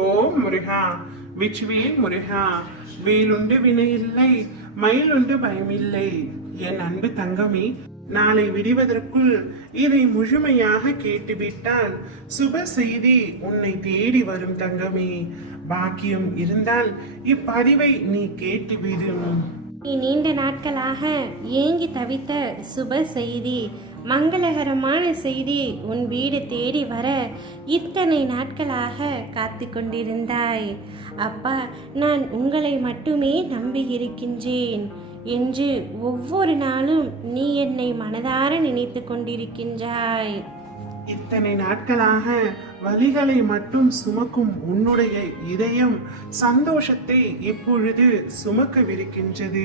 ஓம் முருகா, வெற்றிவேல் முருகா. வேலுண்டு வினையில்லை, மயிலுண்டு பயமில்லை. என் அன்பு தங்கமே, நாளை விடுவதற்குள் இதை முழுமையாக கேட்டுவிட்டால் சுப செய்தி உன்னை தேடி வரும் தங்கமே. பாக்கியம் இருந்தால் இப்பதிவை நீ கேட்டுவிடும். நீ நீண்ட நாட்களாக ஏங்கி தவித்த சுப செய்தி, மங்களகரமான செய்தி உன் வீடு தேடி வர இத்தனை நாட்களாக காத்து கொண்டிருந்தாய். அப்பா, நான் உங்களை மட்டுமே நம்பி இருக்கின்றேன் என்று ஒவ்வொரு நாளும் நீ என்னை மனதார நினைத்து கொண்டிருக்கின்றாய். இத்தனை நாட்களாக வலிகளை மட்டும் சுமக்கும் உன்னுடைய இதயம் சந்தோஷத்தை இப்பொழுது சுமக்கவிருக்கின்றது.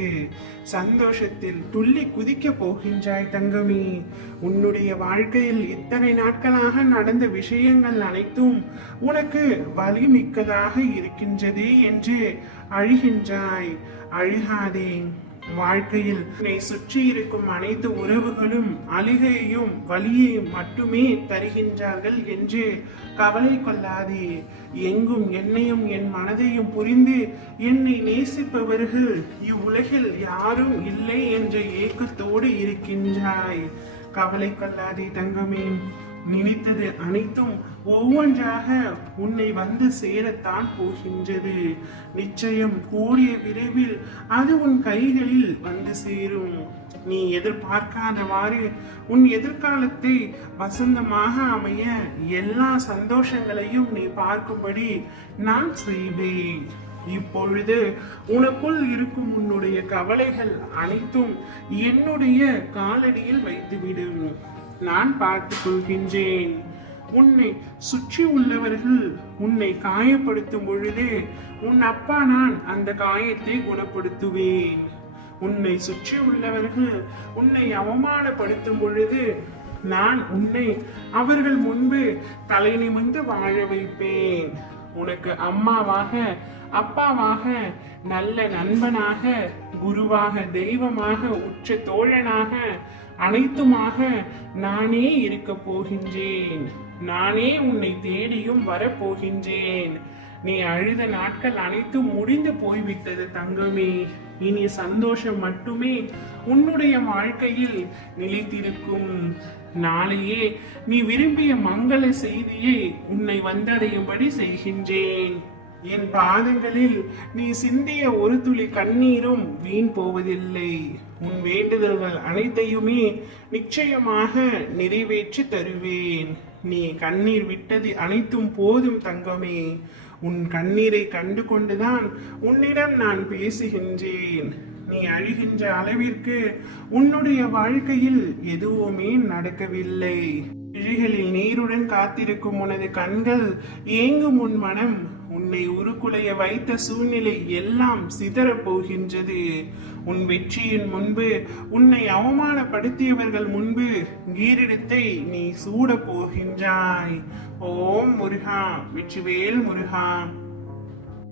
சந்தோஷத்தில் துள்ளி குதிக்க போகின்றாய் தங்கமே. உன்னுடைய வாழ்க்கையில் இத்தனை நாட்களாக நடந்த விஷயங்கள் அனைத்தும் உனக்கு வலி மிக்கதாக இருக்கின்றது என்று அழுகின்றாய். அழுகாதே. வாழ்க்கையில் உன்னை சுற்றி இருக்கும் அனைத்து உறவுகளும் அழுகையையும் வலியையும் மட்டுமே தருகின்றார்கள் என்று கவலை கொள்ளாதே. எங்கும் என்னையும் என் மனதையும் புரிந்து என்னை நேசிப்பவர்கள் இவ்வுலகில் யாரும் இல்லை என்ற ஏக்கத்தோடு இருக்கின்றாய். கவலை கொள்ளாதே தங்கமே. நினைத்தது அனைத்தும் ஒவ்வொன்றாக உன்னை வந்து சேரத்தான் போகின்றது. நிச்சயம் கூடிய விரைவில் அது உன் கைகளில் வந்து சேரும். நீ எதிர்பார்க்காதவாறு உன் எதிர்காலத்தை வசந்தமாக அமைய எல்லா சந்தோஷங்களையும் நீ பார்க்கும்படி நான் செய்வேன். இப்பொழுது உனக்குள் இருக்கும் உன்னுடைய கவலைகள் அனைத்தும் என்னுடைய காலடியில் வைத்துவிடும். நான் பார்த்துக் கொள்கின்றேன். உன்னை சுற்றி உள்ளவர்கள் உன்னை காயப்படுத்தும் பொழுது உன் அப்பா நான் அந்த காயத்தை குணப்படுத்துவேன். உன்னை சுற்றி உள்ளவர்கள் உன்னை அவமானப்படுத்தும் பொழுது நான் உன்னை அவர்கள் முன்பு தலை நிமிர்ந்து வாழ வைப்பேன். உனக்கு அம்மாவாக, அப்பாவாக, நல்ல நண்பனாக, குருவாக, தெய்வமாக, உற்ற தோழனாக, அனைத்துமாக நானே இருக்க போகின்றேன். நானே உன்னை தேடியும் வரப்போகின்றேன். நீ அழுத நாட்கள் அனைத்தும் முடிந்து போய்விட்டது தங்கமே. இனி சந்தோஷம் மட்டுமே உன்னுடைய வாழ்க்கையில் நிலைத்திருக்கும். நாளையே நீ விரும்பிய மங்கள செய்தியை உன்னை வந்தடையும்படி செய்கின்றேன். என் பாதங்களில் நீ சிந்திய ஒரு துளி கண்ணீரும் வீண் போவதில்லை. உன் வேண்டுதல்கள் அனைத்தையுமே நிச்சயமாக நிறைவேற்றி தருவேன். நீ கண்ணீர் விட்டது அனைத்தும் போதும் தங்கமே. உன் கண்ணீரை கண்டு கொண்டுதான் உன்னிடம் நான் பேசுகின்றேன். நீ அழுகின்ற அளவிற்கு உன்னுடைய வாழ்க்கையில் எதுவுமே நடக்கவில்லை. விழிகளில் நீருடன் காத்திருக்கும் உனது கண்கள், ஏங்கும் உன் மனம், உன்னை உருக்குலைய வைத்த சூழ்நிலை எல்லாம் சிதறப் போகின்றது. உன் வெற்றியின் முன்பு, உன்னை அவமானப்படுத்தியவர்கள் முன்பு கீரிடத்தை நீ சூட போகின்றாய். ஓம் முருகா, வெற்றிவேல் முருகா.